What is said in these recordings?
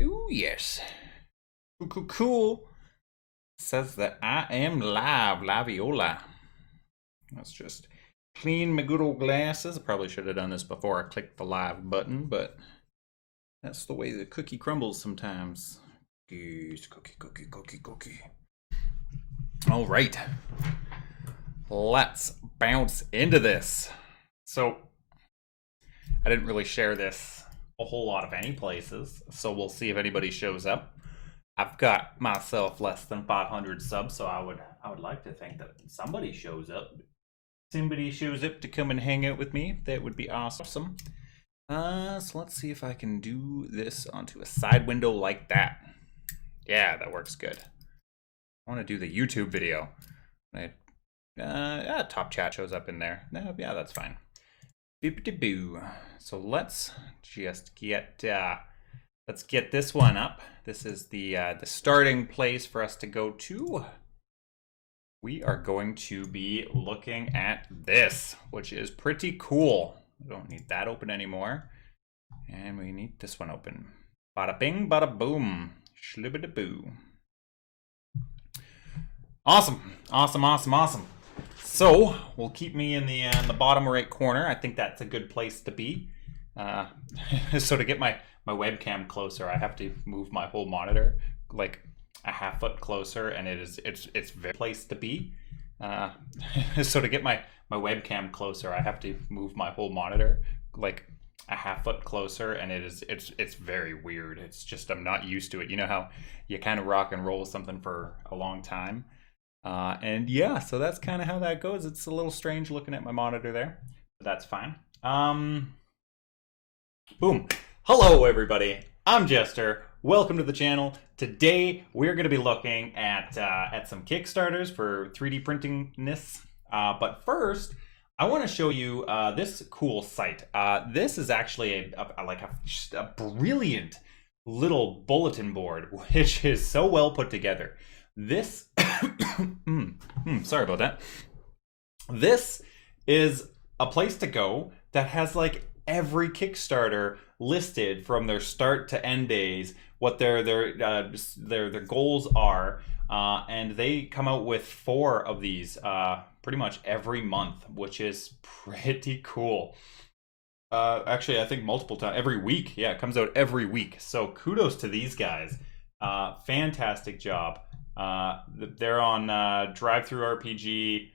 Ooh, yes. Cool. Says that I am live, Laviola. Let's just clean my good old glasses. I probably should have done this before I clicked the live button, but that's the way the cookie crumbles sometimes. Cookie. All right. Let's bounce into this. So, I didn't really share this a whole lot of any places, so we'll see if anybody shows up. I've got myself less than 500 subs, so I would like to think that somebody shows up. Somebody shows up to come and hang out with me. That would be awesome. So let's see if I can do this onto a side window like that. Yeah, that works good. I want to do the YouTube video. Top chat shows up in there. No, yeah, that's fine. Boop-de-boo. So let's just let's get this one up. This is the starting place for us to go to. We are going to be looking at this, which is pretty cool. We don't need that open anymore. And we need this one open. Bada bing, bada boom. Shlibba-da-boo. Awesome. So, we'll keep me in the bottom right corner. I think that's a good place to be. So to get my webcam closer, I have to move my whole monitor like a half foot closer, and it's very place to be. So to get my webcam closer, I have to move my whole monitor like a half foot closer, and it's very weird. It's just I'm not used to it. You know how you kind of rock and roll something for a long time. And yeah, so that's kind of how that goes. It's a little strange looking at my monitor there, but that's fine. Boom. Hello, everybody. I'm Jester. Welcome to the channel. Today, we're going to be looking at some Kickstarters for 3D printingness. But first, I want to show you this cool site. This is actually a brilliant little bulletin board, which is so well put together. This, sorry about that. This is a place to go that has like every Kickstarter listed from their start to end days, what their goals are, and they come out with 4 of these pretty much every month, which is pretty cool. Actually, I think multiple times, every week. Yeah, it comes out every week. So kudos to these guys. Fantastic job. They're on Drive-Thru RPG.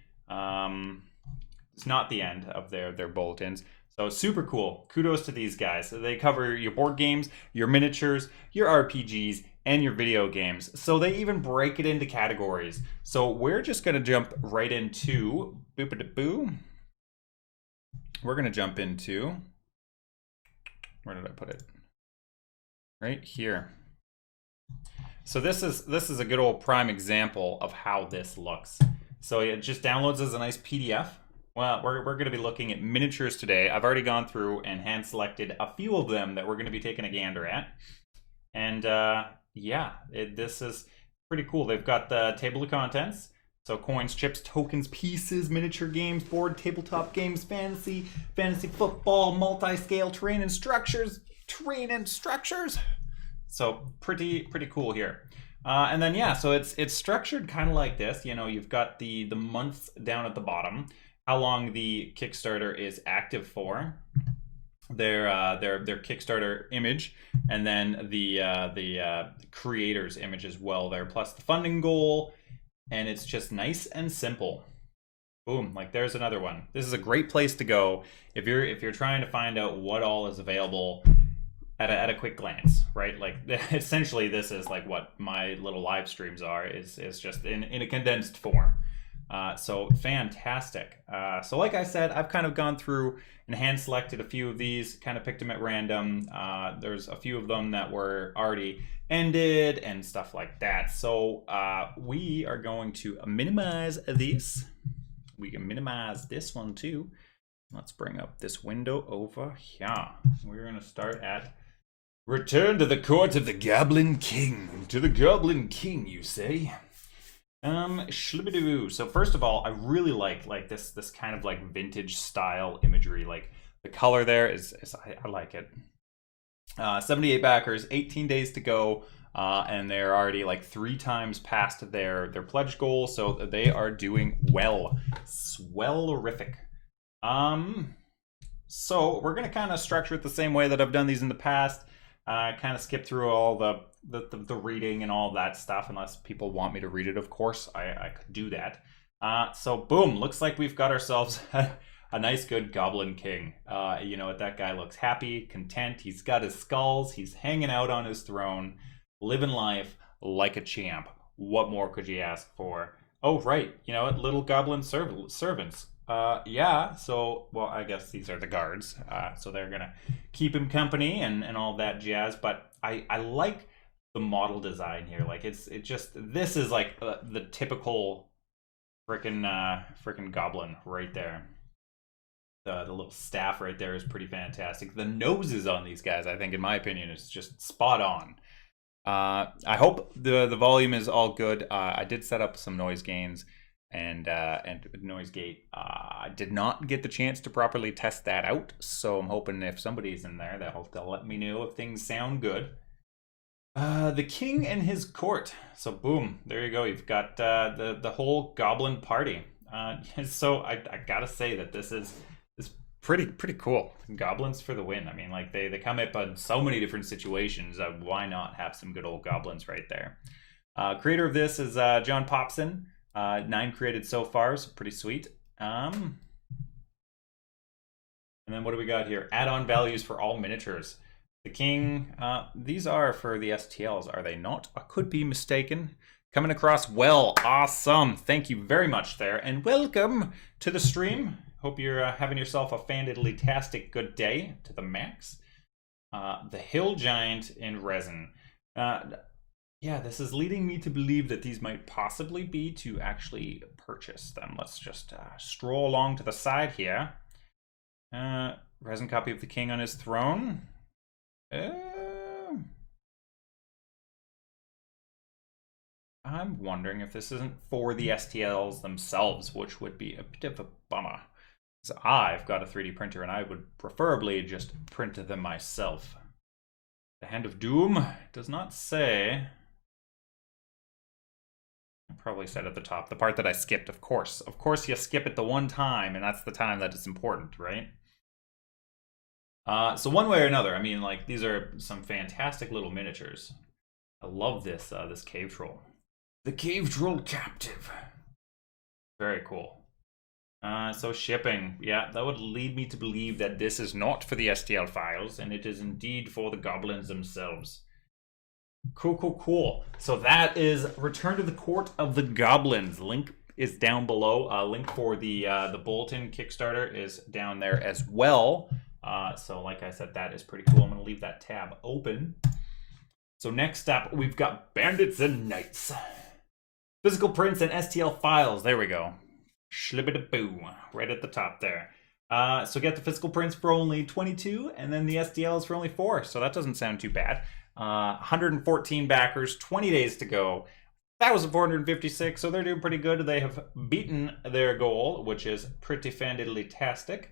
It's not the end of their bulletins. So super cool. Kudos to these guys. So they cover your board games, your miniatures, your RPGs, and your video games. So they even break it into categories. So we're just going to jump right into boop-a-da-boo. We're going to jump into, where did I put it? Right here. So this is a good old prime example of how this looks. So it just downloads as a nice PDF. Well, we're going to be looking at miniatures today. I've already gone through and hand selected a few of them that we're going to be taking a gander at. And yeah, this is pretty cool. They've got the table of contents. So coins, chips, tokens, pieces, miniature games, board, tabletop games, fantasy football, multi-scale, terrain and structures. So pretty cool here. And then yeah, so it's structured kind of like this. You know, you've got the months down at the bottom, how long the Kickstarter is active for, their Kickstarter image, and then the creator's image as well there, plus the funding goal, and it's just nice and simple. Boom, like there's another one. This is a great place to go if you're trying to find out what all is available at a quick glance, right? Like essentially this is like what my little live streams are, is just in a condensed form. So fantastic. So like I said, I've kind of gone through and hand selected a few of these, kind of picked them at random. There's a few of them that were already ended and stuff like that. So we are going to minimize these. We can minimize this one too. Let's bring up this window over here. We're going to start at Return to the Court of the Goblin King. To the Goblin King, you say? So first of all, I really like this kind of like vintage style imagery, like the The color there is I like it. 78 backers, 18 days to go, and they're already like 3 times past their pledge goal, so they are doing well. Swellerific. So we're gonna kind of structure it the same way that I've done these in the past. Kind of skip through all the reading and all that stuff, unless people want me to read it. Of course, I could do that. So boom, looks like we've got ourselves a nice good Goblin King. You know what, that guy looks happy, content. He's got his skulls. He's hanging out on his throne, living life like a champ. What more could you ask for? Oh, right. You know what, little Goblin servants. Yeah, so, well, I guess these are the guards. So they're gonna keep him company and all that jazz. But I like the model design here. Like, this is like the typical frickin' goblin right there. The little staff right there is pretty fantastic. The noses on these guys, I think, in my opinion, is just spot on. I hope the volume is all good. I did set up some noise gains and noise gate. I did not get the chance to properly test that out, so I'm hoping if somebody's in there, they'll let me know if things sound good. The king and his court. So boom, there you go. You've got the whole goblin party. So I gotta say that this is pretty cool. Goblins for the win. I mean, like, they come up in so many different situations. Why not have some good old goblins right there? Creator of this is John Popson. 9 created so far, so pretty sweet. And then what do we got here? Add-on values for all miniatures. The king, these are for the STLs, are they not? I could be mistaken. Coming across well. Awesome. Thank you very much there. And welcome to the stream. Hope you're having yourself a fandiddly-tastic good day to the max. The Hill Giant in resin. Yeah, this is leading me to believe that these might possibly be to actually purchase them. Let's just stroll along to the side here. Resin copy of the king on his throne. I'm wondering if this isn't for the STLs themselves, which would be a bit of a bummer. So I've got a 3D printer and I would preferably just print them myself. The Hand of Doom does not say. I probably said at the top, the part that I skipped, of course. Of course you skip it the one time, and that's the time that it's important, right? So one way or another, I mean, like, these are some fantastic little miniatures. I love this this cave troll. The cave troll captive. Very cool. So shipping, yeah, that would lead me to believe that this is not for the STL files, and it is indeed for the goblins themselves. Cool. So that is Return to the Court of the Goblins. Link is down below. Link for the Bulletin Kickstarter is down there as well. So like I said, that is pretty cool. I'm going to leave that tab open. So next up, we've got Bandits and Knights. Physical prints and STL files. There we go. Shlibida-boo. Right at the top there. So get the physical prints for only 22, and then the STLs for only 4. So that doesn't sound too bad. 114 backers, 20 days to go. 1,456, so they're doing pretty good. They have beaten their goal, which is pretty fandiddly-tastic.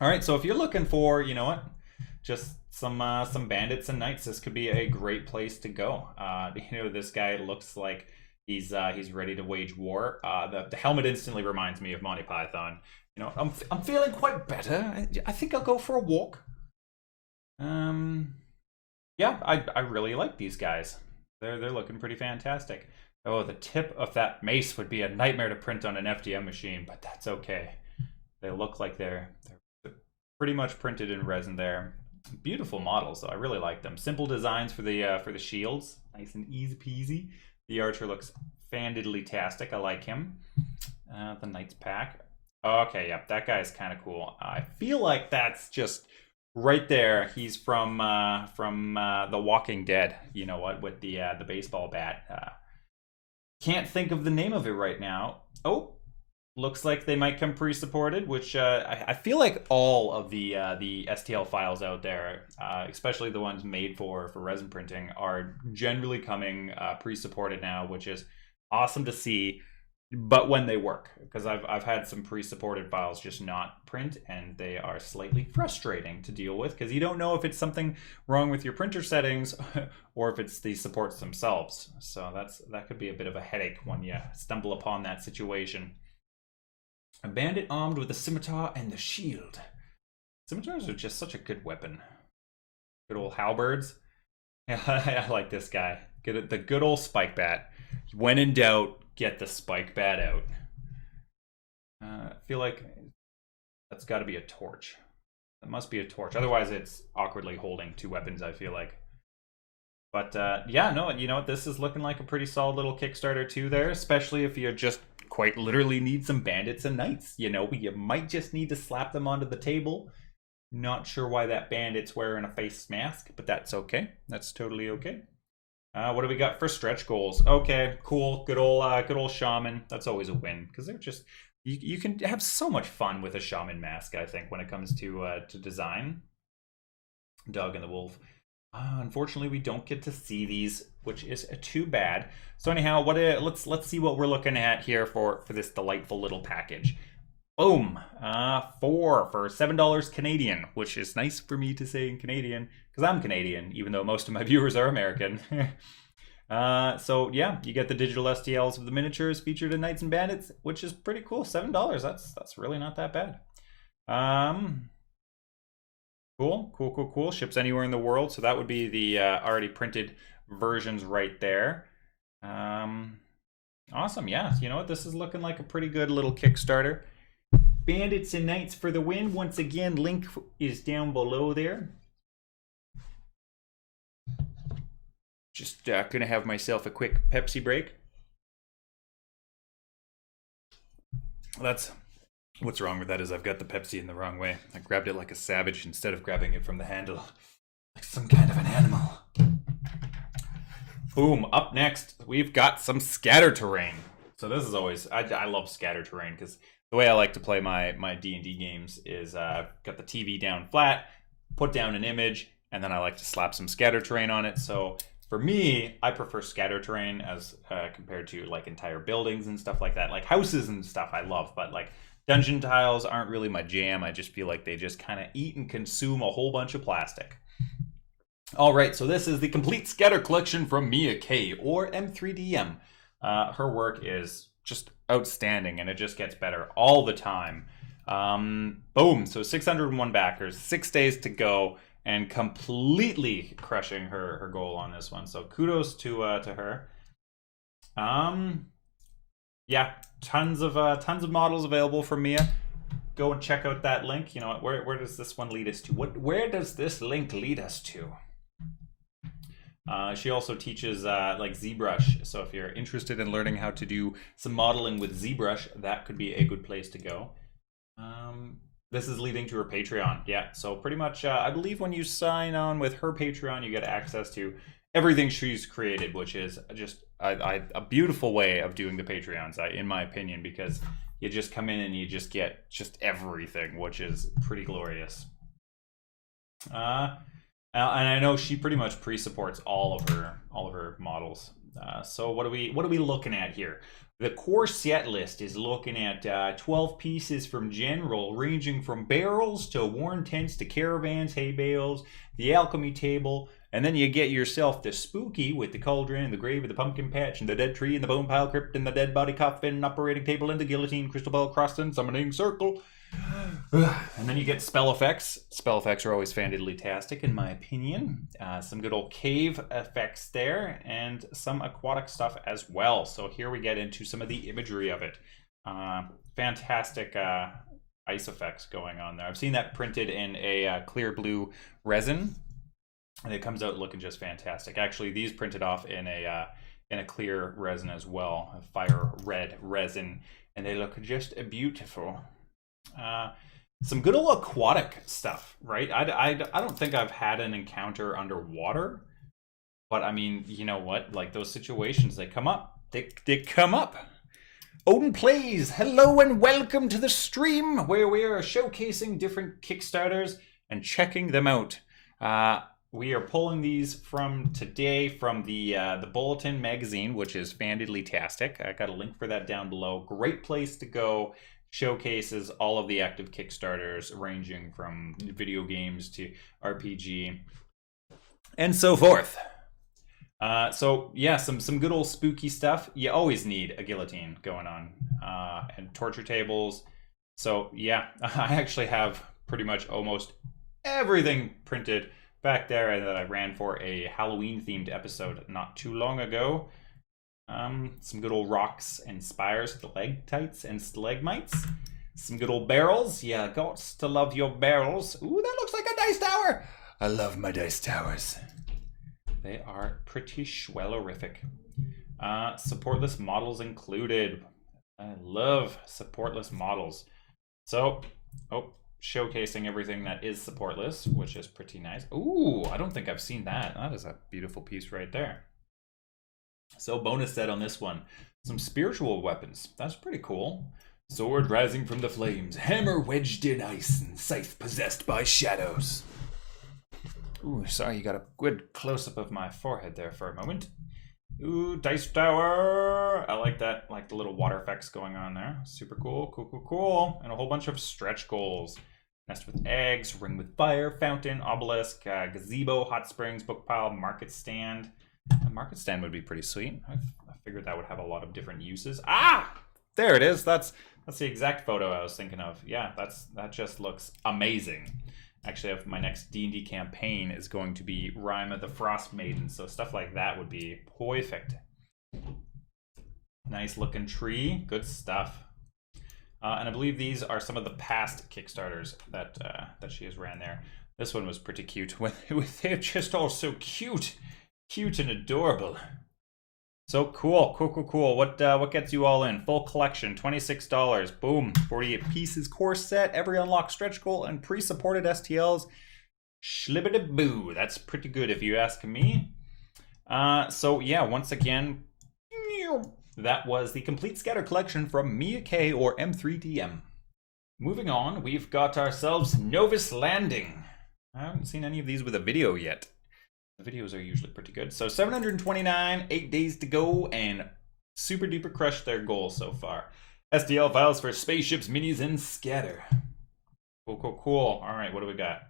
All right, so if you're looking for, you know what, just some Bandits and Knights, this could be a great place to go. You know, this guy looks like he's ready to wage war. The helmet instantly reminds me of Monty Python. You know, I'm feeling quite better. I think I'll go for a walk. Yeah, I really like these guys. They're looking pretty fantastic. Oh, the tip of that mace would be a nightmare to print on an FDM machine, but that's okay. They look like they're pretty much printed in resin there. Beautiful models, though. I really like them. Simple designs for the shields, nice and easy peasy. The archer looks fandiddly-tastic. I like him. The Knights pack. Okay, yep, that guy's kind of cool. I feel like that's just right there. He's from The Walking Dead. You know what? With the baseball bat. Can't think of the name of it right now. Oh, looks like they might come pre-supported, which I feel like all of the STL files out there, especially the ones made for resin printing, are generally coming pre-supported now, which is awesome to see. but when they work, because I've had some pre-supported files just not print, and they are slightly frustrating to deal with because you don't know if it's something wrong with your printer settings or if it's the supports themselves. So that could be a bit of a headache when you stumble upon that situation. A bandit armed with a scimitar and the shield. Scimitars are just such a good weapon. Good old halberds. Yeah, I like this guy. The good old spike bat. When in doubt, get the spike bat out. I feel like that's got to be a torch. That must be a torch. Otherwise, it's awkwardly holding two weapons, I feel like. But yeah, no, you know what? This is looking like a pretty solid little Kickstarter too there, especially if you just quite literally need some bandits and knights. You know, you might just need to slap them onto the table. Not sure why that bandit's wearing a face mask, but that's okay. That's totally okay. What do we got for stretch goals? Okay, cool. Good old shaman. That's always a win because they're just you can have so much fun with a shaman mask. I think when it comes to design. Doug and the wolf. Unfortunately, we don't get to see these, which is too bad. So anyhow, let's see what we're looking at here for this delightful little package. Boom, 4 for $7 Canadian, which is nice for me to say in Canadian because I'm Canadian, even though most of my viewers are American. So yeah, you get the digital STLs of the miniatures featured in Knights and Bandits, which is pretty cool. $7. That's really not that bad. Cool. Ships anywhere in the world, so that would be the already printed versions right there. Awesome, yeah. You know what? This is looking like a pretty good little Kickstarter. Bandits and Knights for the win. Once again, link is down below there. Just gonna have myself a quick Pepsi break. What's wrong with that is I've got the Pepsi in the wrong way. I grabbed it like a savage instead of grabbing it from the handle. Like some kind of an animal. Boom, up next, we've got some scatter terrain. So this is always, I love scatter terrain because the way I like to play my D&D games is I've got the TV down flat, put down an image, and then I like to slap some scatter terrain on it. So for me, I prefer scatter terrain as compared to like entire buildings and stuff like that. Like houses and stuff I love, but like dungeon tiles aren't really my jam. I just feel like they just kind of eat and consume a whole bunch of plastic. All right, so this is the complete scatter collection from Mia K, or M3DM. Her work is just outstanding, and it just gets better all the time. Boom, so 601 backers, 6 days to go, and completely crushing her goal on this one. So kudos to her. Yeah, tons of models available from Mia. Go and check out that link. You know, where does this one lead us to? Where does this link lead us to? She also teaches like ZBrush, so if you're interested in learning how to do some modeling with ZBrush, that could be a good place to go. This is leading to her Patreon. Yeah, so pretty much, I believe when you sign on with her Patreon, you get access to everything she's created, which is just a beautiful way of doing the Patreons, in my opinion, because you just come in and you just get just everything, which is pretty glorious. And I know she pretty much pre-supports all of her models. So what are we looking at here? The core set list is looking at 12 pieces from general, ranging from barrels to worn tents to caravans, hay bales, the alchemy table, and then you get yourself the spooky with the cauldron and the grave and the pumpkin patch and the dead tree and the bone pile crypt and the dead body coffin, operating table and the guillotine, crystal bell cross and summoning circle. And then you get spell effects. Spell effects are always fantastic in my opinion. Some good old cave effects there and some aquatic stuff as well. So here we get into some of the imagery of it. Fantastic ice effects going on there. I've seen that printed in a clear blue resin, and it comes out looking just fantastic. Actually, these printed off in a clear resin as well, a fire red resin, and they look just beautiful. Some good old aquatic stuff, right? I don't think I've had an encounter underwater, but I mean, you know what? Like those situations, they come up. They come up. Odin Plays, hello and welcome to the stream where we are showcasing different Kickstarters and checking them out. we are pulling these from today from the Bulletin magazine, which is fandidly-tastic. I got a link for that down below. Great place to go. Showcases all of the active Kickstarters, ranging from video games to RPG and so forth. So yeah, some good old spooky stuff. You always need a guillotine going on, and torture tables. So yeah, I actually have pretty much almost everything printed back there that I ran for a Halloween themed episode not too long ago. Some good old rocks and spires, stalactites and stalagmites. Some good old barrels. Yeah, got to love your barrels. Ooh, that looks like a dice tower. I love my dice towers. They are pretty schwellerific. Supportless models included. I love supportless models. So, showcasing everything that is supportless, which is pretty nice. Ooh, I don't think I've seen that. That is a beautiful piece right there. So bonus set on this one. Some spiritual weapons. That's pretty cool. Sword rising from the flames. Hammer wedged in ice. And scythe possessed by shadows. Ooh, sorry, you got a good close-up of my forehead there for a moment. Ooh, dice tower. I like that. Like the little water effects going on there. Super cool, cool. And a whole bunch of stretch goals. Nest with eggs, ring with fire, fountain, obelisk, gazebo, hot springs, book pile, market stand. A market stand would be pretty sweet. I figured that would have a lot of different uses. Ah, there it is. That's the exact photo I was thinking of. Yeah, that just looks amazing. Actually, my next D&D campaign is going to be Rime of the Frost Maiden, so stuff like that would be perfect. Nice looking tree, good stuff. And I believe these are some of the past Kickstarters that she has ran there. This one was pretty cute. They're just all so cute. Cute and adorable. So cool. What gets you all in? Full collection, $26. Boom. 48 pieces core set, every unlocked stretch goal, and pre-supported STLs. Shlibbity-boo. That's pretty good if you ask me. So yeah, once again, that was the complete scatter collection from Mia K or M3DM. Moving on, we've got ourselves Novus Landing. I haven't seen any of these with a video yet. The videos are usually pretty good. So 729, 8 days to go, and super duper crushed their goal so far. STL files for spaceships, minis, and scatter. Cool. All right, what do we got?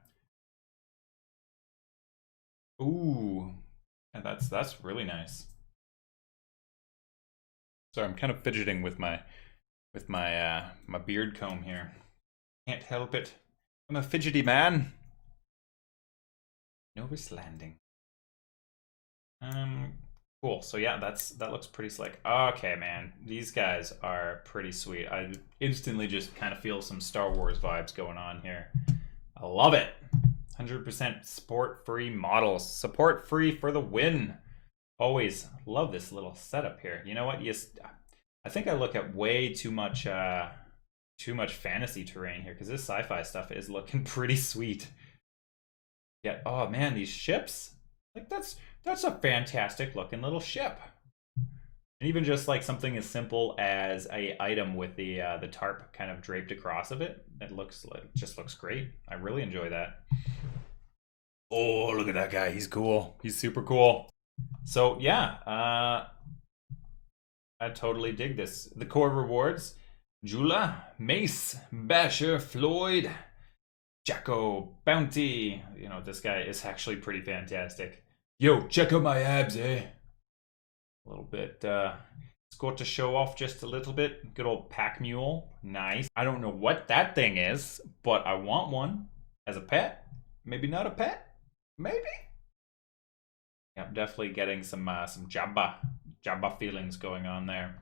Ooh, that's really nice. Sorry, I'm kind of fidgeting with my beard comb here. Can't help it. I'm a fidgety man. Novus Landing. Cool. So yeah, that looks pretty slick. Okay, man, these guys are pretty sweet. I instantly just kind of feel some Star Wars vibes going on here. I love it. 100% support-free models. Support-free for the win. Always love this little setup here. You know what? Yes, I think I look at way too much fantasy terrain here, because this sci-fi stuff is looking pretty sweet. Yeah. Oh man, these ships. Like that's a fantastic looking little ship. And even just like something as simple as a item with the tarp kind of draped across of it, just looks great. I really enjoy that. Oh, look at that guy. He's cool. He's super cool. So yeah, I totally dig this. The core rewards: Jula, Mace, Basher, Floyd, Jacko, Bounty. You know, this guy is actually pretty fantastic. Yo, check out my abs, eh? A little bit, it's got to show off just a little bit. Good old pack mule. Nice. I don't know what that thing is, but I want one as a pet. Maybe not a pet. Maybe. Yeah, I'm definitely getting some Jabba feelings going on there.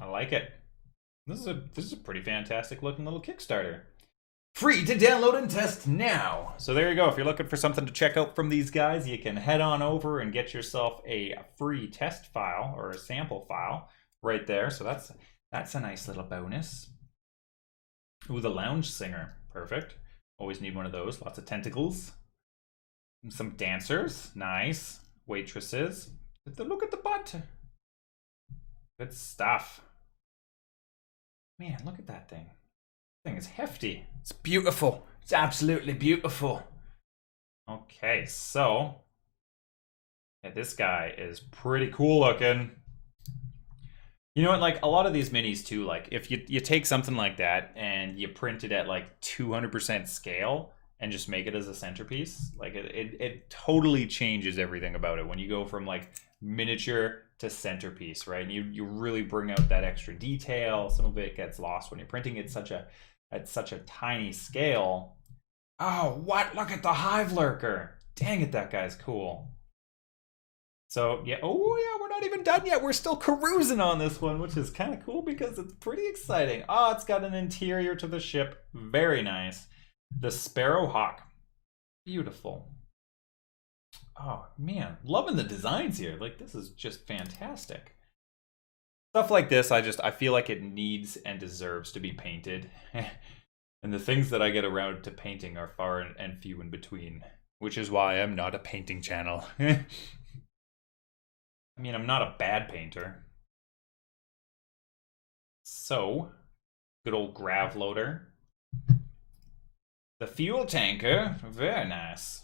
I like it. This is a pretty fantastic looking little Kickstarter. Free to download and test now. So there you go. If you're looking for something to check out from these guys, you can head on over and get yourself a free test file or a sample file right there. So that's a nice little bonus. Ooh, the lounge singer. Perfect. Always need one of those. Lots of tentacles. Some dancers. Nice. Waitresses. Look at the butt. Good stuff. Man, look at that thing. That thing is hefty. It's beautiful. It's absolutely beautiful. Okay, so yeah, this guy is pretty cool looking. You know what, like a lot of these minis too, like if you take something like that and you print it at like 200% scale and just make it as a centerpiece, like it totally changes everything about it when you go from like miniature to centerpiece, right? And you really bring out that extra detail. Some of it gets lost when you're printing it at such a tiny scale. Oh, what? Look at the Hive Lurker. Dang it, that guy's cool. So, yeah. Oh, yeah, we're not even done yet. We're still cruising on this one, which is kind of cool because it's pretty exciting. Oh, it's got an interior to the ship. Very nice. The Sparrow Hawk. Beautiful. Oh, man. Loving the designs here. Like, this is just fantastic. Stuff like this, I feel like it needs and deserves to be painted. And the things that I get around to painting are far and few in between, which is why I'm not a painting channel. I mean, I'm not a bad painter. So, good old grav loader. The fuel tanker, very nice.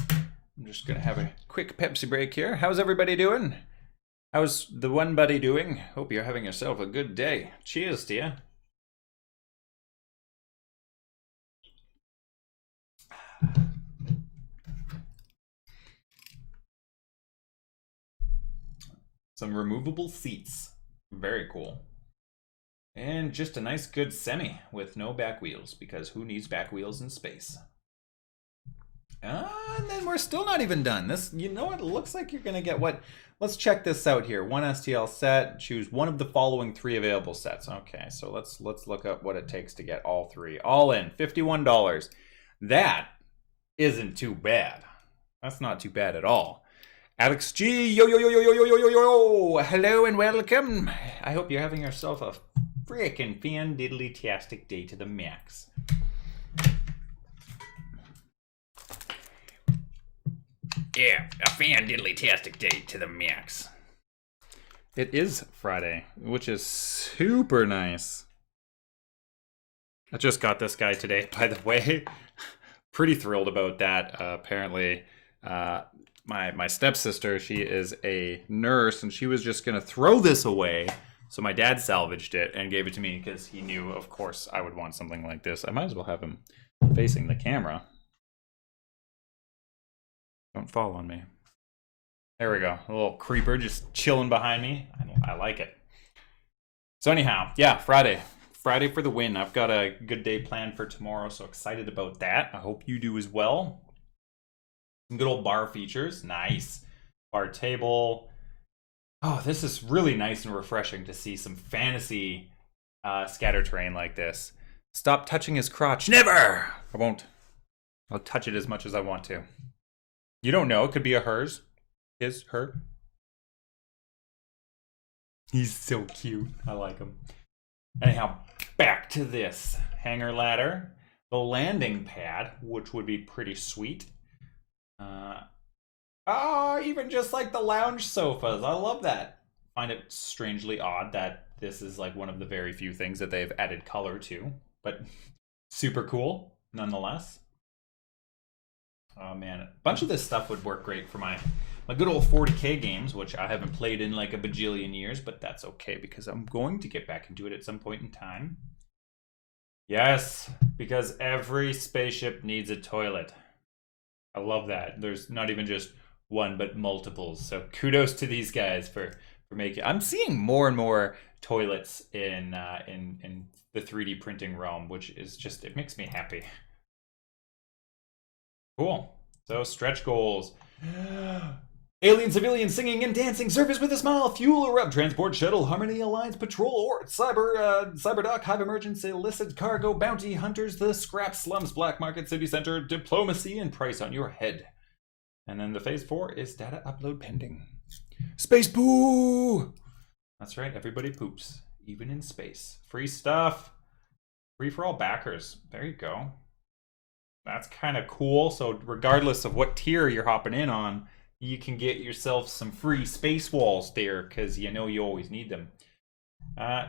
I'm just gonna have a quick Pepsi break here. How's everybody doing? How's the one buddy doing? Hope you're having yourself a good day. Cheers to you. Some removable seats. Very cool. And just a nice good semi with no back wheels, because who needs back wheels in space? And then we're still not even done. This, you know what? It looks like you're gonna get what? Let's check this out here. One STL set. Choose one of the following 3 available sets. Okay, so let's look up what it takes to get all 3. All in, $51. That isn't too bad. That's not too bad at all. Alex G, yo yo yo yo yo yo yo yo yo. Hello and welcome. I hope you're having yourself a freaking fan-diddly-tastic day to the max. Yeah, a fan-diddly-tastic day to the max. It is Friday, which is super nice. I just got this guy today, by the way. Pretty thrilled about that. Apparently, my stepsister, she is a nurse, and she was just going to throw this away. So my dad salvaged it and gave it to me because he knew, of course, I would want something like this. I might as well have him facing the camera. Don't fall on me. There we go. A little creeper just chilling behind me. I like it. So anyhow, yeah, Friday. Friday for the win. I've got a good day planned for tomorrow, so excited about that. I hope you do as well. Some good old bar features. Nice. Bar table. Oh, this is really nice and refreshing to see some fantasy scatter terrain like this. Stop touching his crotch. Never! I won't. I'll touch it as much as I want to. You don't know. It could be a hers. His, her. He's so cute. I like him. Anyhow, back to this. Hanger ladder. The landing pad, which would be pretty sweet. Even just like the lounge sofas. I love that. I find it strangely odd that this is like one of the very few things that they've added color to, but super cool nonetheless. Oh man, a bunch of this stuff would work great for my good old 40K games, which I haven't played in like a bajillion years, but that's okay because I'm going to get back into it at some point in time. Yes, because every spaceship needs a toilet. I love that. There's not even just one, but multiples. So kudos to these guys for making. I'm seeing more and more toilets in the 3D printing realm, which is just, it makes me happy. Cool. So stretch goals. Alien civilian singing and dancing, service with a smile, fuel or up, transport shuttle, Harmony Alliance patrol, or cyberdock, hive emergency, illicit cargo, bounty hunters, the scrap slums, black market, city center, diplomacy, and price on your head. And then the phase 4 is data upload pending. Space poo! That's right, everybody poops, even in space. Free stuff. Free for all backers. There you go. That's kind of cool. So regardless of what tier you're hopping in on, you can get yourself some free space walls there because you know you always need them.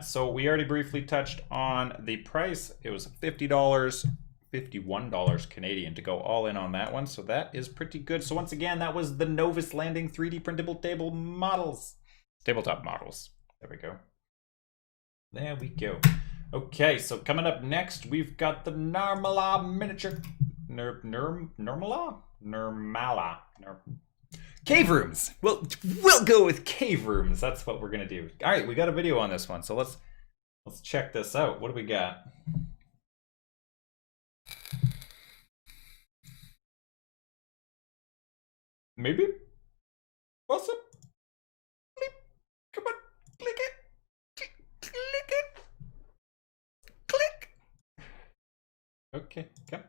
So we already briefly touched on the price. It was $50, $51 Canadian to go all in on that one. So that is pretty good. So once again, that was the Novus Landing 3D printable tabletop models. There we go. There we go. Okay, so coming up next, we've got the Nirmala miniature. Nirmala? Cave rooms. We'll go with cave rooms. That's what we're gonna do. All right, we got a video on this one, so let's check this out. What do we got? Maybe? What's up? Come on, click it. Click it. Click. Okay, come.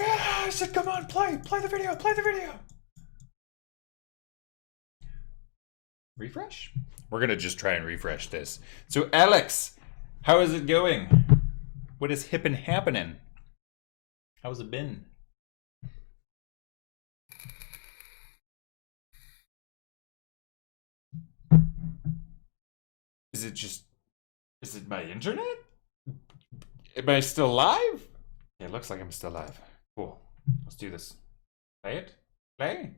I said, come on, play the video, play the video. Refresh? We're gonna just try and refresh this. So Alex, how is it going? What is hippin' happening? How's it been? Is it my internet? Am I still live? Yeah, it looks like I'm still live. Cool. Let's do this. Play it? Play?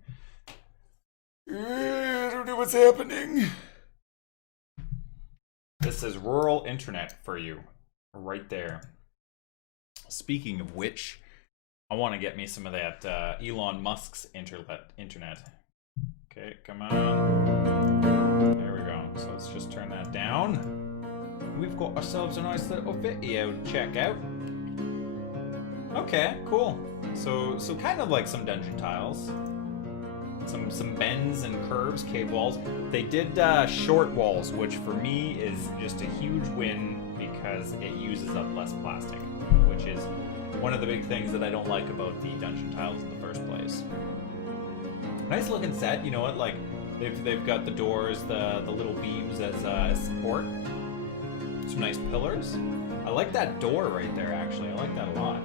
I don't know what's happening. This is rural internet for you. Right there. Speaking of which, I want to get me some of that Elon Musk's internet. Okay, come on. There we go. So let's just turn that down. We've got ourselves a nice little video to check out. Okay, cool. So kind of like some dungeon tiles. Some bends and curves, cave walls. They did short walls, which for me is just a huge win because it uses up less plastic, which is one of the big things that I don't like about the dungeon tiles in the first place. Nice looking set, you know what? Like they've got the doors, the little beams as support. Some nice pillars. I like that door right there. Actually, I like that a lot.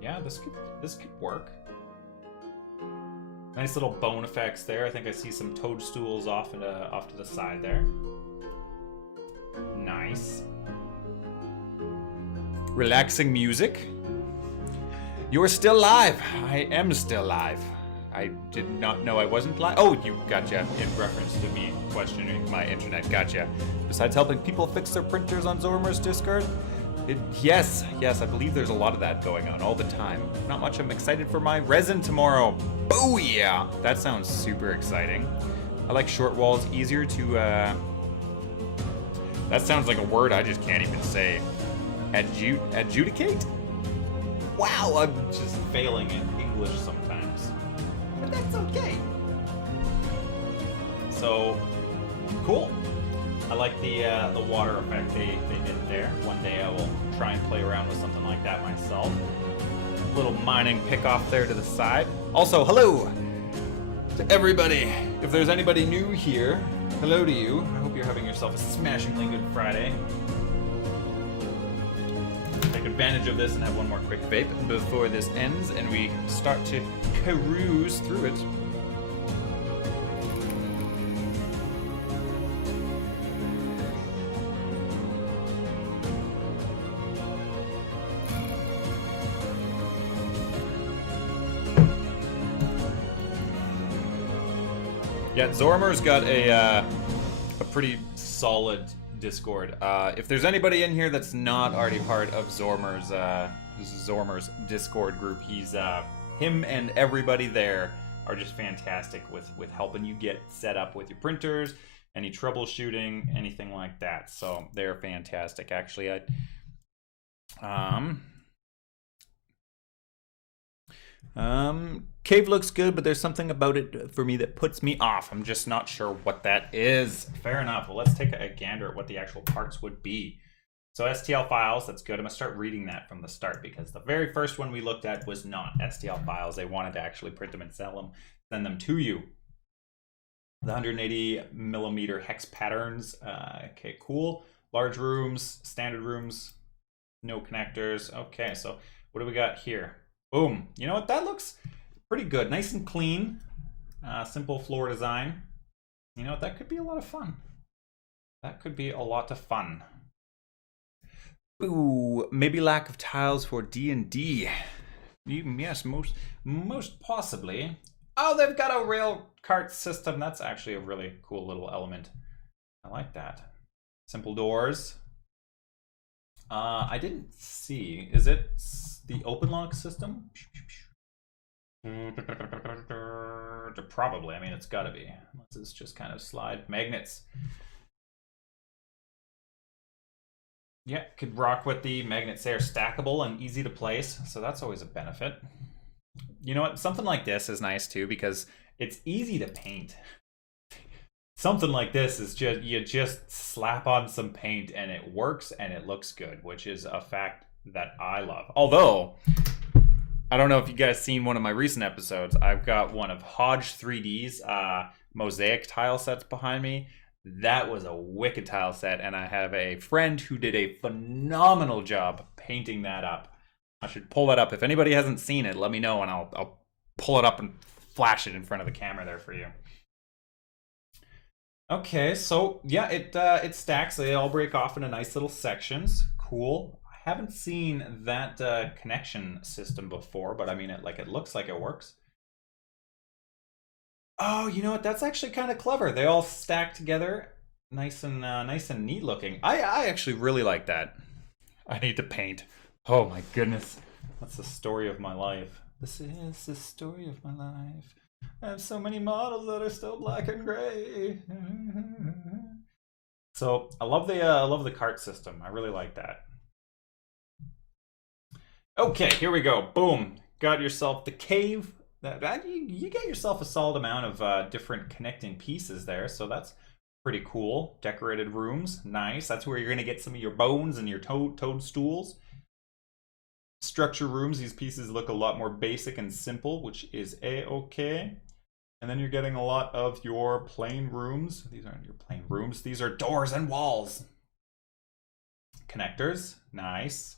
Yeah, this could work. Nice little bone effects there. I think I see some toadstools off to the side there. Nice. Relaxing music. You're still live. I am still live. I did not know I wasn't live. Oh, you gotcha. In reference to me questioning my internet. Gotcha. Besides helping people fix their printers on Zormer's Discord. Yes, I believe there's a lot of that going on all the time. Not much. I'm excited for my resin tomorrow. Oh yeah, that sounds super exciting. I like short walls, easier to, that sounds like a word I just can't even say. Adjudicate? Wow, I'm just failing in English sometimes. But that's okay. So, cool. I like the water effect they did there. One day I will try and play around with something like that myself. Little mining pick off there to the side. Also, hello to everybody. If there's anybody new here, hello to you. I hope you're having yourself a smashingly good Friday. Take advantage of this and have one more quick vape before this ends and we start to cruise through it. Yeah, Zormer's got a pretty solid Discord. If there's anybody in here that's not already part of Zormer's Discord group, he's him and everybody there are just fantastic with helping you get set up with your printers, any troubleshooting, anything like that. So they're fantastic. Actually, Cave looks good, but there's something about it for me that puts me off. I'm just not sure what that is. Fair enough. Well, let's take a gander at what the actual parts would be. So STL files, that's good. I'm gonna start reading that from the start because the very first one we looked at was not STL files. They wanted to actually print them and sell them, send them to you. The 180 millimeter hex patterns. Okay, cool. Large rooms, standard rooms, no connectors. Okay, so what do we got here? Boom. You know what? That looks pretty good. Nice and clean. Simple floor design. You know what? That could be a lot of fun. That could be a lot of fun. Ooh, maybe lack of tiles for D&D. Yes, most possibly. Oh, they've got a rail cart system. That's actually a really cool little element. I like that. Simple doors. I didn't see. Is it the open lock system? Probably. I mean, it's gotta be. Unless it's just kind of slide. Magnets. Yeah, could rock with the magnets. They're stackable and easy to place, so that's always a benefit. You know what? Something like this is nice too because it's easy to paint. Something like this is just, you just slap on some paint and it works and it looks good, which is a fact that I love. Although, I don't know if you guys seen one of my recent episodes. I've got one of Hodge 3D's mosaic tile sets behind me. That was a wicked tile set, and I have a friend who did a phenomenal job painting that up. I should pull that up. If anybody hasn't seen it, let me know, and I'll pull it up and flash it in front of the camera there for you. Okay, so yeah, it stacks. They all break off into nice little sections. Cool. I haven't seen that connection system before, but I mean, it looks like it works. Oh, you know what? That's actually kind of clever. They all stack together, nice and neat looking. I actually really like that. I need to paint. Oh my goodness, that's the story of my life. This is the story of my life. I have so many models that are still black and gray. So I love the cart system. I really like that. Okay, here we go. Boom, got yourself the cave. You get yourself a solid amount of different connecting pieces there, so that's pretty cool. Decorated rooms, nice. That's where you're gonna get some of your bones and your toadstools. Structure rooms, these pieces look a lot more basic and simple, which is a-okay. And then you're getting a lot of your plain rooms. These aren't your plain rooms, these are doors and walls. Connectors, nice.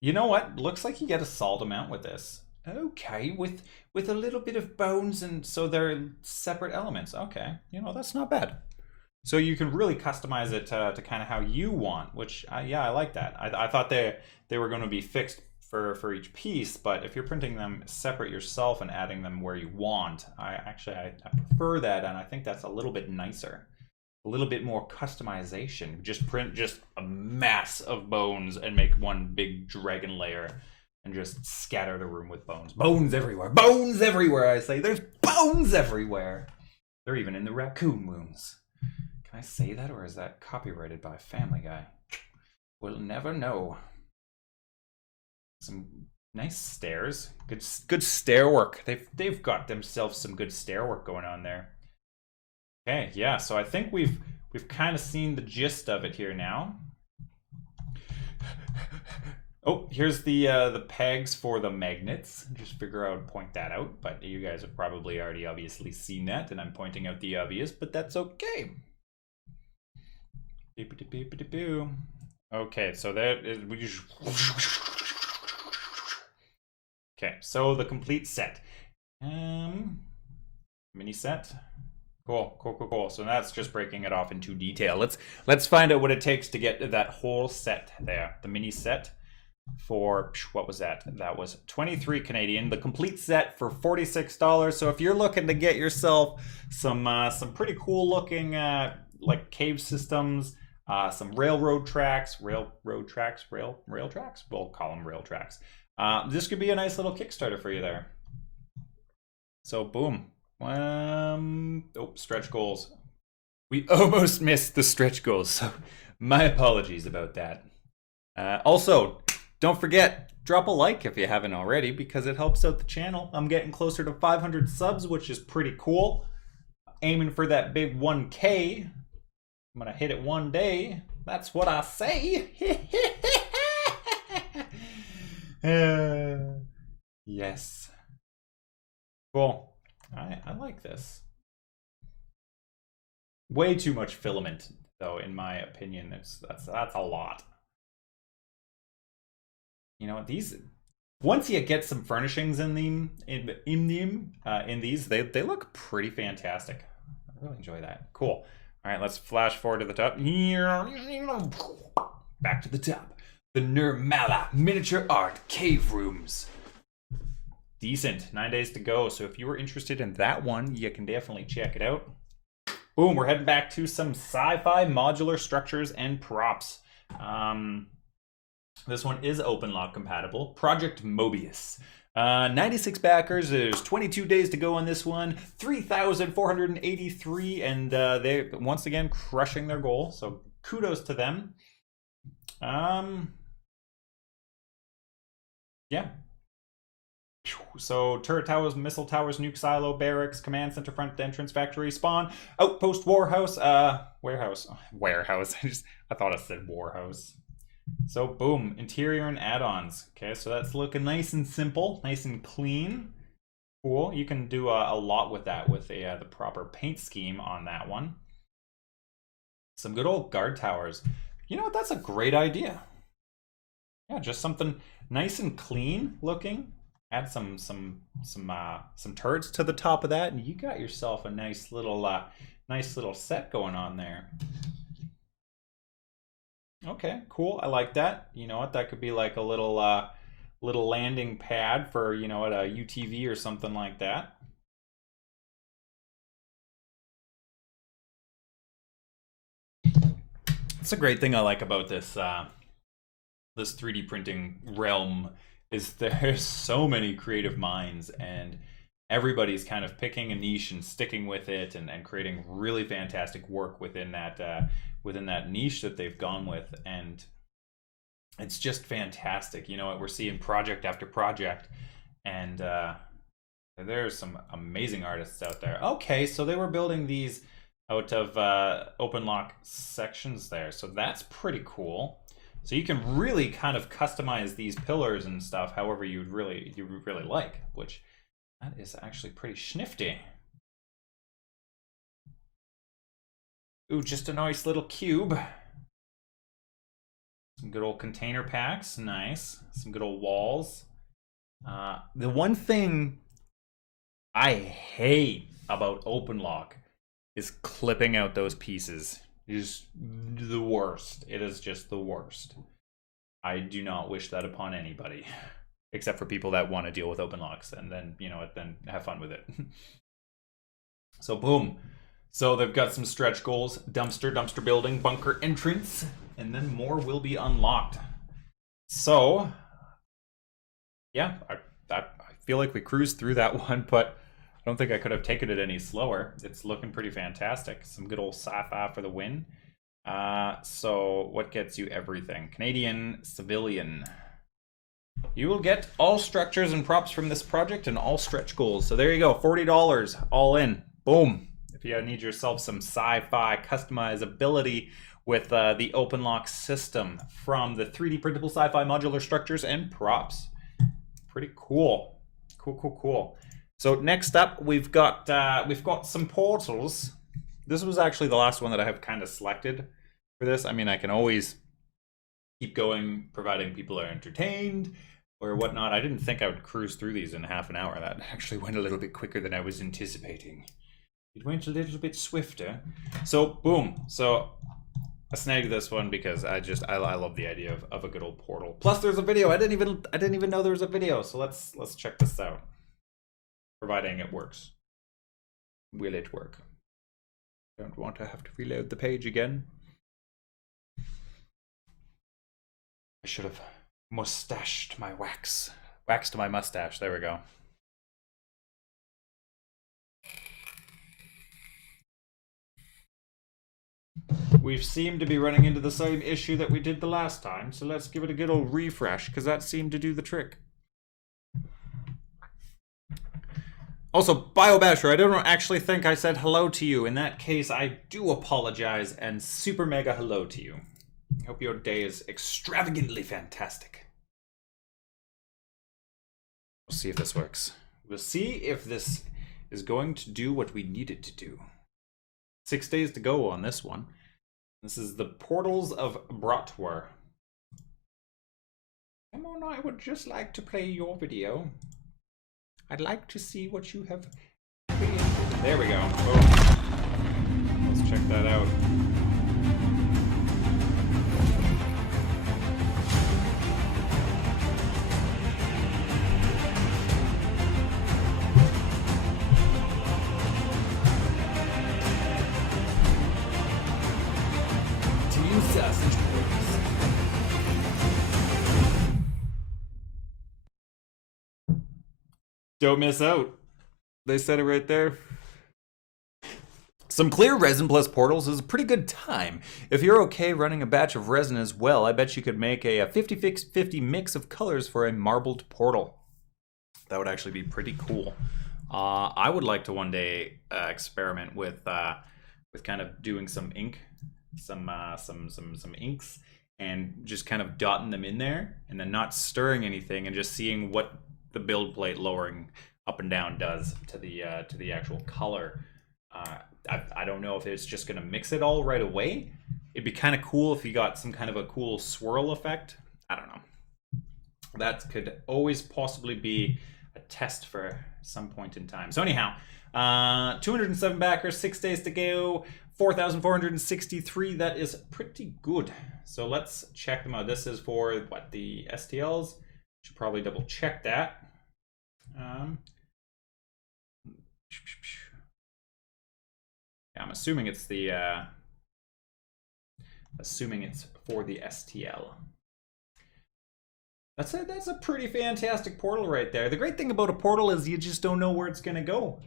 You know what? Looks like you get a solid amount with this. Okay, with a little bit of bones, and so they're separate elements. Okay, you know, that's not bad. So you can really customize it to kind of how you want, which yeah, I like that. I thought they were going to be fixed for each piece, but if you're printing them separate yourself and adding them where you want, I prefer that, and I think that's a little bit nicer. A little bit more customization. Just print just a mass of bones and make one big dragon layer and just scatter the room with bones. Bones everywhere. Bones everywhere, I say. There's bones everywhere. They're even in the raccoon wounds. Can I say that, or is that copyrighted by Family Guy? We'll never know. Some nice stairs. Good stair work. They've got themselves some good stair work going on there. Okay, yeah, so I think we've kind of seen the gist of it here now. Oh, here's the pegs for the magnets. Just figure I would point that out, but you guys have probably already obviously seen that, and I'm pointing out the obvious, but that's okay. Okay, so that is okay, so the complete set. Mini set. Cool. So that's just breaking it off into detail. Let's find out what it takes to get that whole set there. The mini set for, what was that? That was 23 Canadian. The complete set for $46. So if you're looking to get yourself some pretty cool looking like cave systems, some railroad tracks. We'll call them rail tracks. This could be a nice little Kickstarter for you there. So boom. Oh, stretch goals. We almost missed the stretch goals, so my apologies about that. Also, don't forget, drop a like if you haven't already, because it helps out the channel. I'm getting closer to 500 subs, which is pretty cool. Aiming for that big 1K. I'm gonna hit it one day. That's what I say. Yes. Cool. I like this. Way too much filament, though, in my opinion. That's a lot. You know, these, once you get some furnishings in these, they look pretty fantastic. I really enjoy that. Cool. All right, let's flash forward to the top. back to the top. The Nirmala miniature art cave rooms. Decent. 9 days to go. So if you were interested in that one, you can definitely check it out. Boom, we're heading back to some sci-fi modular structures and props. This one is OpenLock compatible. Project Mobius. 96 backers. There's 22 days to go on this one. 3,483, and they once again crushing their goal. So kudos to them. Yeah. So turret towers, missile towers, nuke silo, barracks, command center, front entrance, factory, spawn, outpost, warehouse. Warehouse. I thought it said warhouse. So boom, interior and add-ons. Okay, so that's looking nice and simple, nice and clean. Cool. You can do a lot with that with the proper paint scheme on that one. Some good old guard towers. You know what? That's a great idea. Yeah, just something nice and clean looking. Add some turrets to the top of that, and you got yourself a nice little set going on there. Okay, cool. I like that. You know what? That could be like a little landing pad for, you know what, a UTV or something like that. It's a great thing I like about this this 3D printing realm is there's so many creative minds, and everybody's kind of picking a niche and sticking with it, and creating really fantastic work within that niche that they've gone with, and it's just fantastic. You know what, we're seeing project after project, and there's some amazing artists out there. Okay, so they were building these out of OpenLock sections there, so that's pretty cool. So you can really kind of customize these pillars and stuff however you really like, which that is actually pretty snifty. Ooh, just a nice little cube. Some good old container packs, nice. Some good old walls. The one thing I hate about OpenLock is clipping out those pieces. Is the worst. It is just the worst. I do not wish that upon anybody, except for people that want to deal with open locks, and then, you know, then have fun with it. So boom. So they've got some stretch goals: dumpster building, bunker entrance, and then more will be unlocked. So yeah, I feel like we cruised through that one, but I don't think I could have taken it any slower. It's looking pretty fantastic. Some good old sci-fi for the win. So what gets you everything? Canadian civilian. You will get all structures and props from this project and all stretch goals. So there you go, $40 all in. Boom. If you need yourself some sci-fi customizability with the OpenLock system from the 3D printable sci-fi modular structures and props. Pretty cool. Cool. So next up, we've got some portals. This was actually the last one that I have kind of selected for this. I mean, I can always keep going, providing people are entertained or whatnot. I didn't think I would cruise through these in half an hour. That actually went a little bit quicker than I was anticipating. It went a little bit swifter. So boom. So I snagged this one because I love the idea of a good old portal. Plus, there's a video. I didn't even know there was a video. So let's check this out. Providing it works. Will it work? Don't want to have to reload the page again. I should have mustached my waxed my mustache. There we go. We seem to be running into the same issue that we did the last time, so let's give it a good old refresh, because that seemed to do the trick. Also, BioBasher, I don't actually think I said hello to you. In that case, I do apologize, and super mega hello to you. I hope your day is extravagantly fantastic. We'll see if this works. We'll see if this is going to do what we need it to do. 6 days to go on this one. This is the Portals of Bratwur. Come on, I would just like to play your video. I'd like to see what you have created. There we go. Oh. Let's check that out. Don't miss out. They said it right there. Some clear resin plus portals is a pretty good time. If you're okay running a batch of resin as well, I bet you could make a 50-50 mix of colors for a marbled portal. That would actually be pretty cool. I would like to one day experiment with kind of doing some ink, some inks, and just kind of dotting them in there, and then not stirring anything, and just seeing what the build plate lowering up and down does to the actual color. I don't know if it's just going to mix it all right away. It'd be kind of cool if you got some kind of a cool swirl effect. I don't know. That could always possibly be a test for some point in time. So anyhow, 207 backers, 6 days to go, 4,463. That is pretty good. So let's check them out. This is for what, the STLs? Should probably double check that. I'm assuming it's the for the STL. That's a pretty fantastic portal right there. The great thing about a portal is you just don't know where it's gonna go.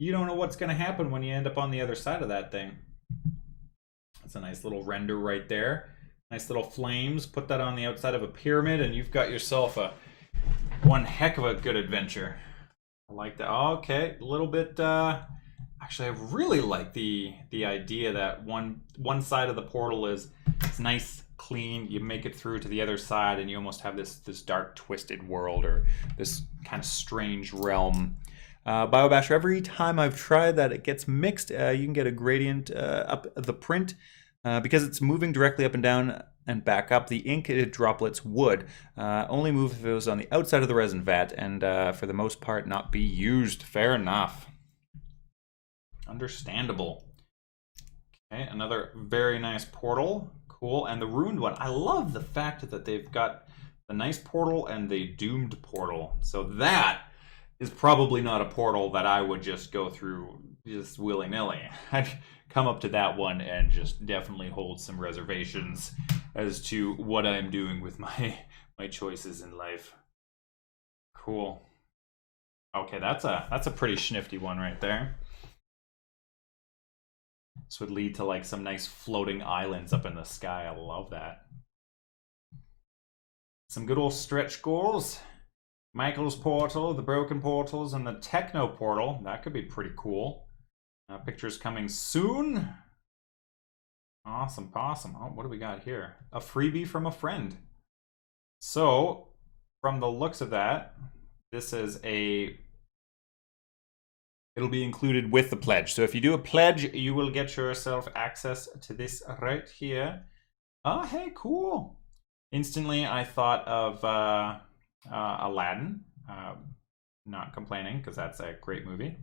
You don't know what's gonna happen when you end up on the other side of that thing. That's a nice little render right there. Nice little flames. Put that on the outside of a pyramid, and you've got yourself one heck of a good adventure. I like that. Okay, a little bit. Actually, I really like the idea that one side of the portal is it's nice, clean. You make it through to the other side, and you almost have this dark, twisted world, or this kind of strange realm. BioBasher, every time I've tried that, it gets mixed. You can get a gradient up the print because it's moving directly up and down and back up. The ink droplets would only move if it was on the outside of the resin vat, and for the most part, not be used. Fair enough. Understandable. Okay, another very nice portal. Cool. And the ruined one. I love the fact that they've got the nice portal and the doomed portal. So that is probably not a portal that I would just go through just willy-nilly. I'd come up to that one and just definitely hold some reservations as to what I'm doing with my choices in life. Cool. Okay, that's a pretty schnifty one right there. This would lead to like some nice floating islands up in the sky. I love that. Some good old stretch goals. Michael's portal, the broken portals, and the techno portal. That could be pretty cool. Pictures coming soon. Awesome, awesome. Oh, what do we got here? A freebie from a friend. So, from the looks of that, this is it'll be included with the pledge. So if you do a pledge, you will get yourself access to this right here. Oh, hey, cool. Instantly, I thought of Aladdin. Not complaining, because that's a great movie.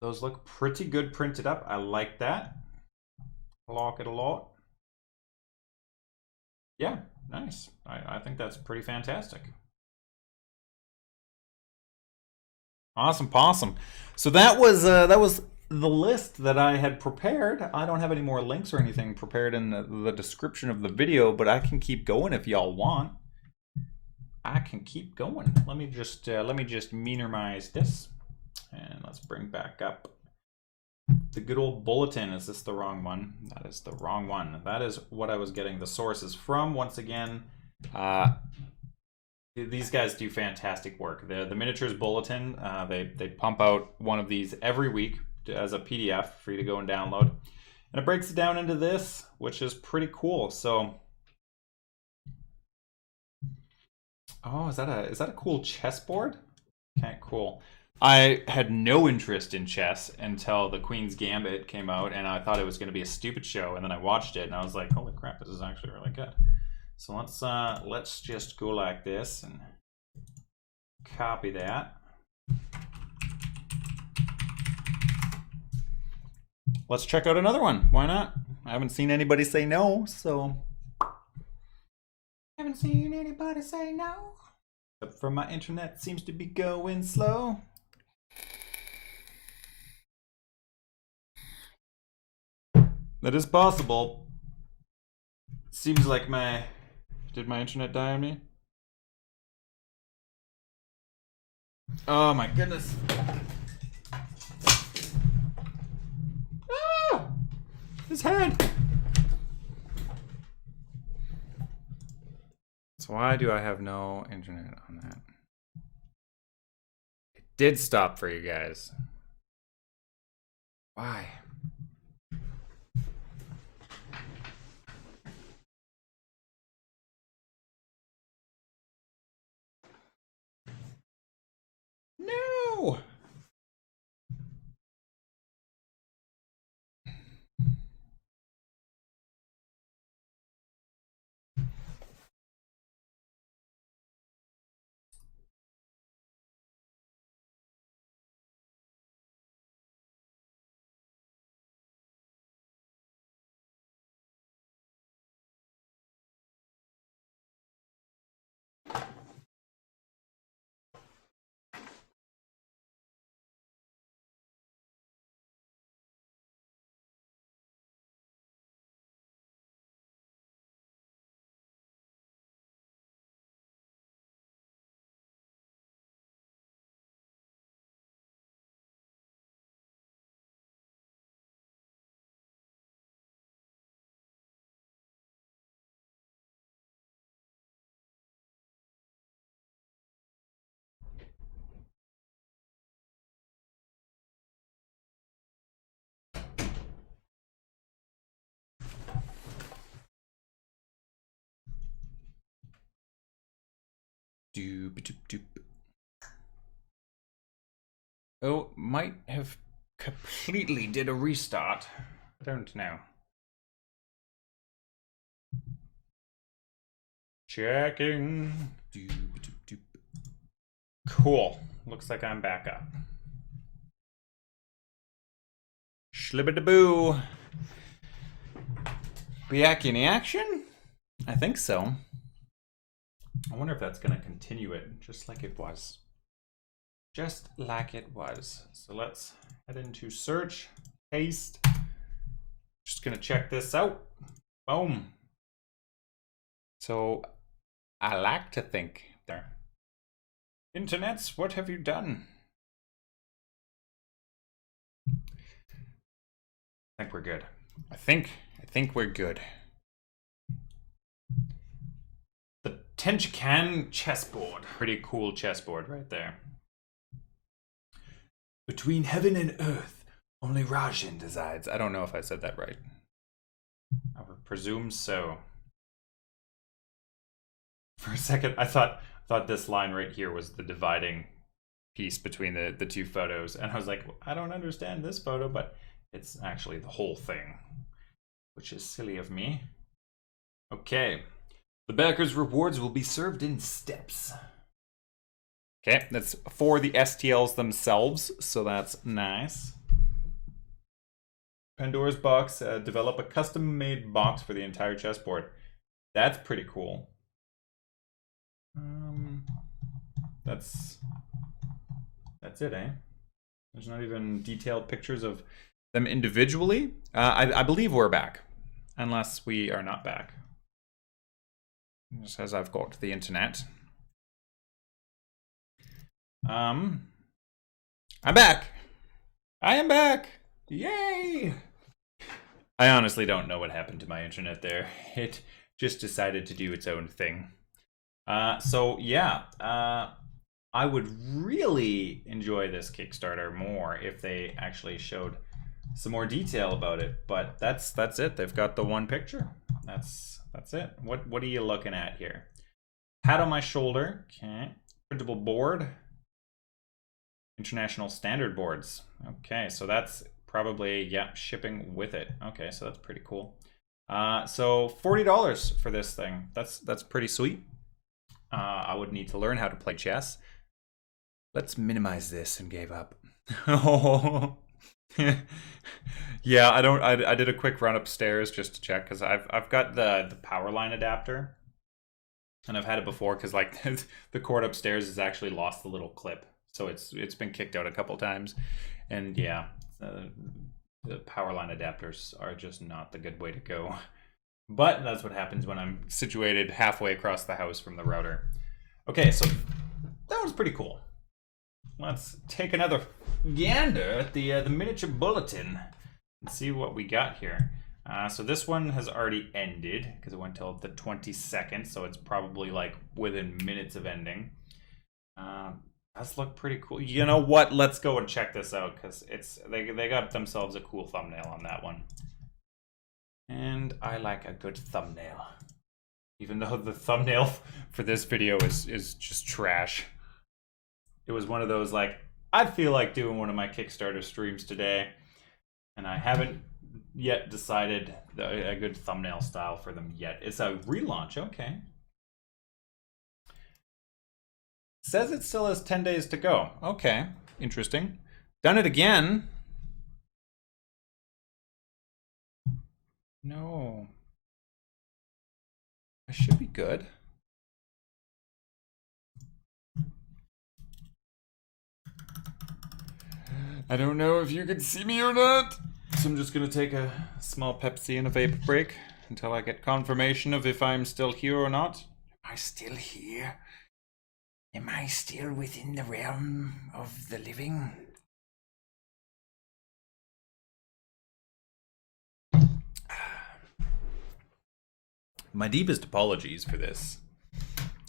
Those look pretty good printed up. I like that. I like it a lot. Yeah, nice. I think that's pretty fantastic. Awesome, possum. So that was the list that I had prepared. I don't have any more links or anything prepared in the description of the video, but I can keep going if y'all want. I can keep going. Let me just minimize this, and let's bring back up the good old bulletin. Is this the wrong one? That is the wrong one. That is what I was getting the sources from. Once again, these guys do fantastic work. The miniatures bulletin, they pump out one of these every week as a PDF for you to go and download, and it breaks it down into this, which is pretty cool. So, oh, is that a cool chessboard? Okay, cool. I had no interest in chess until the Queen's Gambit came out, and I thought it was going to be a stupid show, and then I watched it, and I was like, holy crap, this is actually really good. So let's just go like this and copy that. Let's check out another one. Why not? I haven't seen anybody say no, so haven't seen anybody say no. Except for my internet seems to be going slow. That is possible. Seems like did my internet die on me? Oh my goodness. Ah! His head. So why do I have no internet on that? It did stop for you guys. Why? No! Doop doop doop. Oh, might have completely did a restart. I don't know. Checking. Doop doop doop. Cool. Looks like I'm back up. Shlibidaboo. Back in action? I think so. I wonder if that's going to continue it just like it was. Just like it was. So let's head into search, paste. Just going to check this out. Boom. So I like to think there. Internets, what have you done? I think we're good. I think we're good. The Tenchikan chessboard. Pretty cool chessboard right there. Between heaven and earth, only Rajan decides. I don't know if I said that right. I would presume so. For a second, I thought this line right here was the dividing piece between the two photos, and I was like, I don't understand this photo, but it's actually the whole thing, which is silly of me. Okay. The backers' rewards will be served in steps. Okay, that's for the STLs themselves, so that's nice. Pandora's box, develop a custom-made box for the entire chessboard. That's pretty cool. That's it, eh? There's not even detailed pictures of them individually. I believe we're back, unless we are not back. Just as I've got the internet. I'm back. I am back. Yay! I honestly don't know what happened to my internet there. It just decided to do its own thing. So yeah, I would really enjoy this Kickstarter more if they actually showed some more detail about it. But that's it. They've got the one picture. That's it. What are you looking at here? Pat on my shoulder. Okay. Printable board. International standard boards. Okay, so that's probably, yeah, shipping with it. Okay, so that's pretty cool. So $40 for this thing. That's pretty sweet. I would need to learn how to play chess. Let's minimize this and gave up. Oh. Yeah, I did a quick run upstairs just to check because I've got the power line adapter. And I've had it before because like the cord upstairs has actually lost the little clip. So it's been kicked out a couple times. And yeah, the power line adapters are just not the good way to go. But that's what happens when I'm situated halfway across the house from the router. Okay, so that was pretty cool. let's take another gander at the miniature bulletin and see what we got here. So this one has already ended because it went till the 22nd, so it's probably like within minutes of ending. Does look pretty cool. You know what? Let's go and check this out because they got themselves a cool thumbnail on that one. And I like a good thumbnail. Even though the thumbnail for this video is just trash. It was one of those like, I feel like doing one of my Kickstarter streams today, and I haven't yet decided a good thumbnail style for them yet. It's a relaunch, okay. Says it still has 10 days to go. Okay, interesting. Done it again. No. I should be good. I don't know if you can see me or not. So I'm just gonna take a small Pepsi and a vape break until I get confirmation of if I'm still here or not. Am I still here? Am I still within the realm of the living? My deepest apologies for this.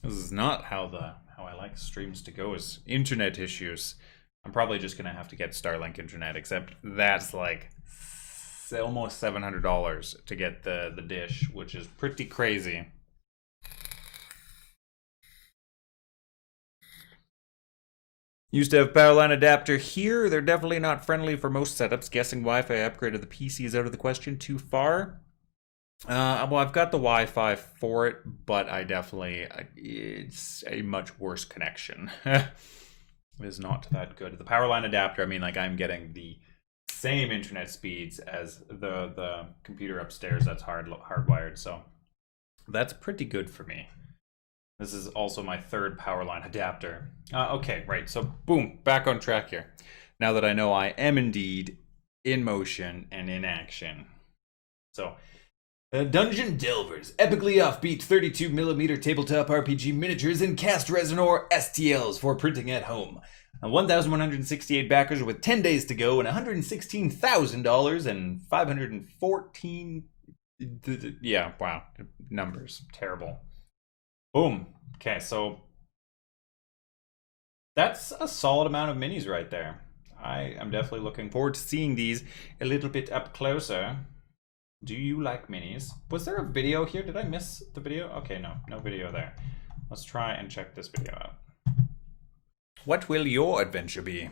This is not how I like streams to go, is internet issues. I'm probably just gonna have to get Starlink internet, except that's like almost $700 to get the dish, which is pretty crazy. Used to have powerline adapter here. They're definitely not friendly for most setups. Guessing Wi-Fi upgrade of the PC is out of the question. Too far. Well, I've got the Wi-Fi for it, but I definitely, it's a much worse connection. It is not that good. The powerline adapter, I mean, like, I'm getting the same internet speeds as the computer upstairs that's hardwired, so that's pretty good for me. This is also my third powerline adapter. Okay, right, so boom, back on track here. Now that I know I am indeed in motion and in action. So, Dungeon Delvers, epically offbeat 32mm tabletop RPG miniatures and cast resin or STLs for printing at home. 1,168 backers with 10 days to go and $116,000 and 514... Yeah, wow, numbers, terrible. Boom. Okay, so that's a solid amount of minis right there. I am definitely looking forward to seeing these a little bit up closer. Do you like minis? Was there a video here? Did I miss the video? Okay, no video there. Let's try and check this video out. What will your adventure be?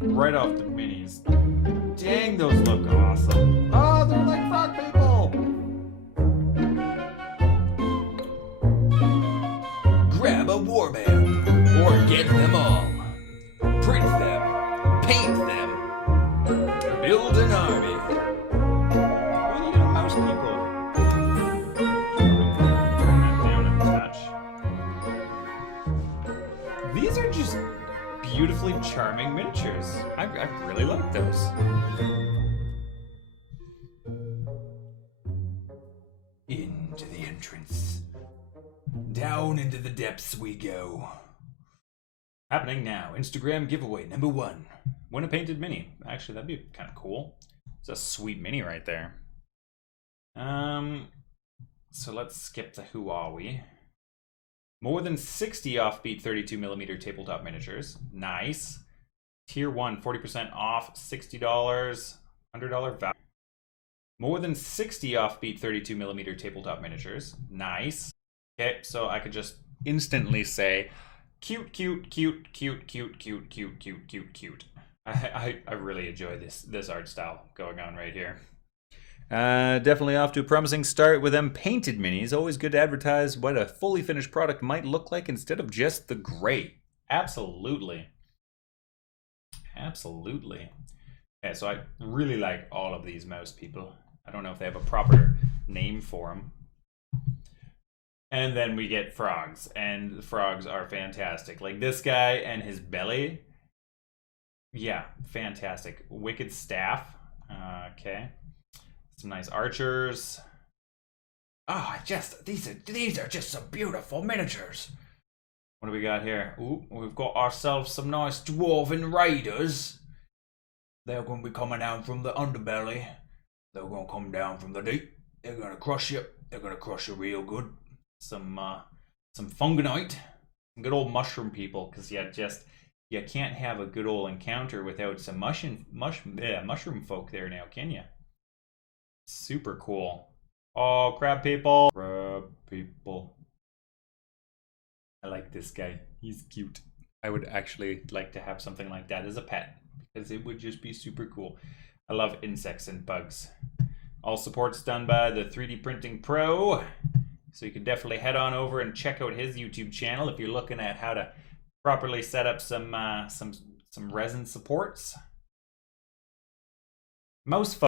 Right off the minis. Dang, those look awesome. Oh, they're like frog people! Grab a warband, or get them all. Print them, paint them, build an army. What do you do, mouse people? Turn that down a touch. These are just beautifully charming miniatures. I really like those. Into the entrance. Down into the depths we go. Happening now. Instagram giveaway number 1. Win a painted mini. Actually, that'd be kind of cool. It's a sweet mini right there. So let's skip the who are we. More than 60 offbeat 32mm tabletop miniatures. Nice. Tier 1, 40% off, $60, $100 value. More than 60 offbeat 32mm tabletop miniatures. Nice. Okay, so I could just instantly say, cute, cute, cute, cute, cute, cute, cute, cute, cute, cute. I really enjoy this art style going on right here. Definitely off to a promising start with them painted minis. Always good to advertise what a fully finished product might look like instead of just the gray. Absolutely. Absolutely. Okay, so I really like all of these mouse people. I don't know if they have a proper name for them. And then we get frogs, and the frogs are fantastic. Like this guy and his belly. Yeah, fantastic. Wicked staff. Okay. Some nice archers. Oh, these are just some beautiful miniatures. What do we got here? Ooh, we've got ourselves some nice dwarven raiders. They're going to be coming down from the underbelly. They're going to come down from the deep. They're going to crush you. They're going to crush you real good. Some fungonite. Some good old mushroom people, because you can't have a good old encounter without some mushroom folk there now, can you? Super cool. Oh, crab people. Crab people. I like this guy. He's cute. I would actually like to have something like that as a pet, because it would just be super cool. I love insects and bugs. All support's done by the 3D Printing Pro, so you can definitely head on over and check out his YouTube channel if you're looking at how to properly set up some resin supports. Most